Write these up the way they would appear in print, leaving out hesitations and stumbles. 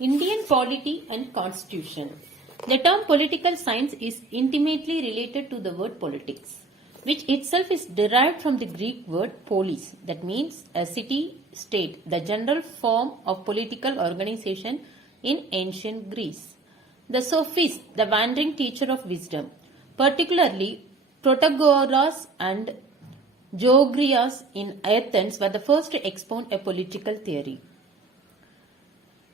Indian polity and constitution. The term political science is intimately related to the word politics, which itself is derived from the Greek word polis, that means a city state, the general form of political organization in ancient Greece. The sophist, the wandering teacher of wisdom, particularly Protagoras and Georgias in Athens were the first to expound a political theory.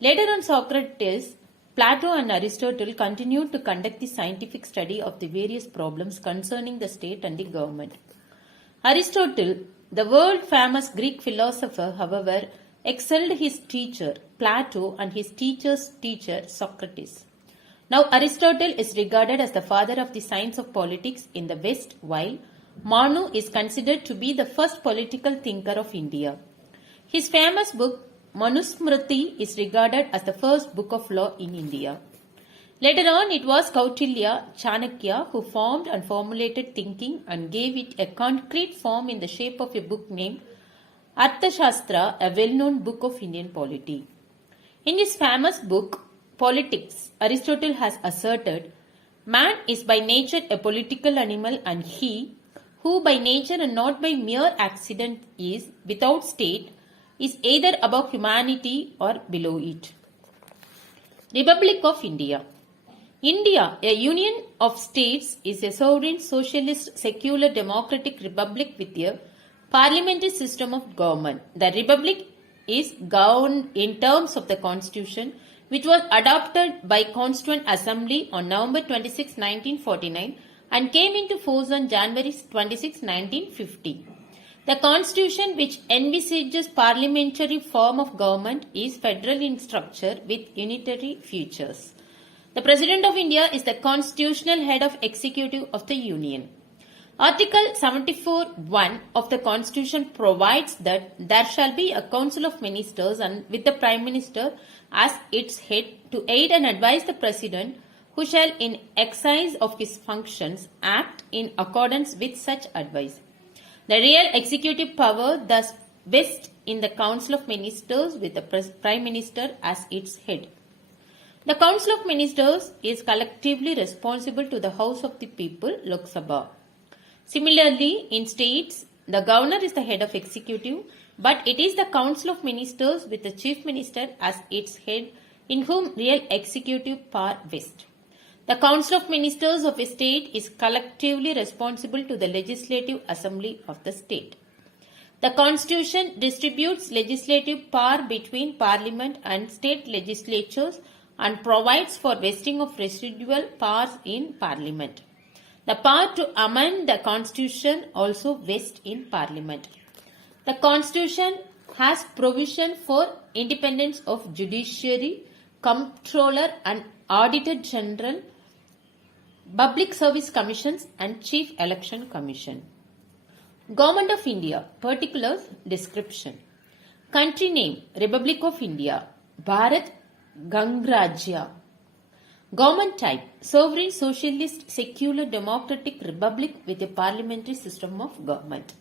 Later on, Socrates, Plato, and Aristotle continued to conduct the scientific study of the various problems concerning the state and the government. Aristotle, the world famous Greek philosopher, however, excelled his teacher Plato and his teacher's teacher Socrates. Now, Aristotle is regarded as the father of the science of politics in the West, while Manu is considered to be the first political thinker of India. His famous book Manusmriti is regarded as the first book of law in India. Later on, it was Kautilya Chanakya who formed and formulated thinking and gave it a concrete form in the shape of a book named Arthashastra, a well-known book of Indian polity. In his famous book, Politics, Aristotle has asserted, man is by nature a political animal, and he, who by nature and not by mere accident is without state, is either above humanity or below it. Republic of India. India, a union of states, is a sovereign, socialist, secular, democratic republic with a parliamentary system of government. The republic is governed in terms of the constitution, which was adopted by Constituent Assembly on November 26, 1949 and came into force on January 26, 1950. The constitution, which envisages parliamentary form of government, is federal in structure with unitary features. The President of India is the constitutional head of executive of the Union. Article 74(1) of the Constitution provides that there shall be a council of ministers and with the Prime Minister as its head to aid and advise the President, who shall in exercise of his functions act in accordance with such advice. The real executive power thus vests in the Council of Ministers with the Prime Minister as its head. The Council of Ministers is collectively responsible to the House of the People, Lok Sabha. Similarly, in states, the governor is the head of executive, but it is the Council of Ministers with the Chief Minister as its head in whom real executive power vests. The Council of Ministers of a state is collectively responsible to the Legislative Assembly of the state. The Constitution distributes legislative power between Parliament and state legislatures and provides for vesting of residual powers in Parliament. The power to amend the Constitution also vests in Parliament. The Constitution has provision for independence of judiciary, comptroller and auditor general, public service commissions and chief election commission. Government of India, particulars, description. Country name, Republic of India, Bharat Gangrajya. Government type, sovereign, socialist, secular, democratic republic with a parliamentary system of government.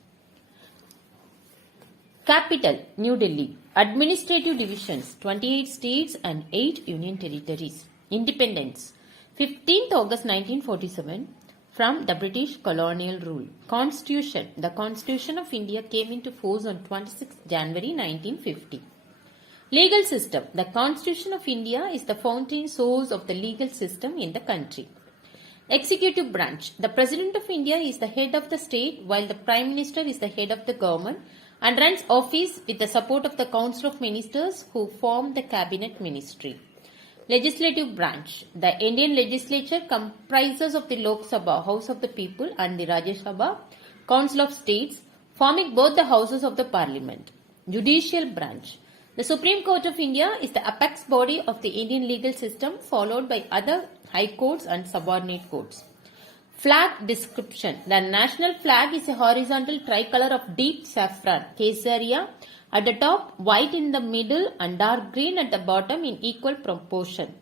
Capital, New Delhi. Administrative divisions, 28 states and 8 union territories. Independence, 15th August 1947 from the British colonial rule. Constitution, the Constitution of India came into force on 26 January 1950. Legal system, the Constitution of India is the founding source of the legal system in the country. Executive branch, the President of India is the head of the state while the Prime Minister is the head of the government and runs office with the support of the Council of Ministers who form the Cabinet Ministry. Legislative branch, the Indian legislature comprises of the Lok Sabha, House of the People, and the Rajya Sabha, Council of States, forming both the houses of the Parliament. Judicial branch, the Supreme Court of India is the apex body of the Indian legal system, followed by other high courts and subordinate courts. Flag description. The national flag is a horizontal tricolor of deep saffron, Kesaria, at the top, white in the middle and dark green at the bottom in equal proportion.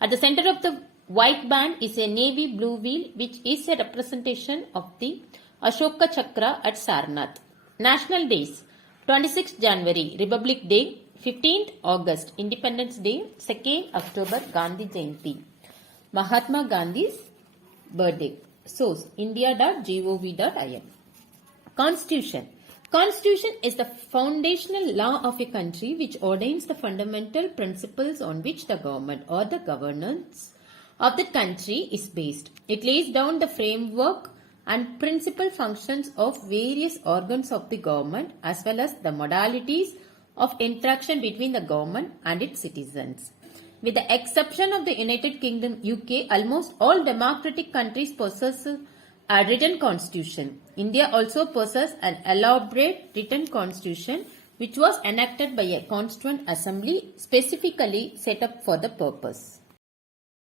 At the center of the white band is a navy blue wheel, which is a representation of the Ashoka Chakra at Sarnath. National days. 26 January, Republic Day. 15th August, Independence Day. 2nd October, Gandhi Jayanti. Mahatma Gandhi's birthday. Source, india.gov.in. Constitution. Constitution is the foundational law of a country which ordains the fundamental principles on which the government or the governance of the country is based. It lays down the framework and principal functions of various organs of the government as well as the modalities of interaction between the government and its citizens. With the exception of the United Kingdom, UK, almost all democratic countries possess a written constitution. India also possesses an elaborate written constitution which was enacted by a constituent assembly specifically set up for the purpose.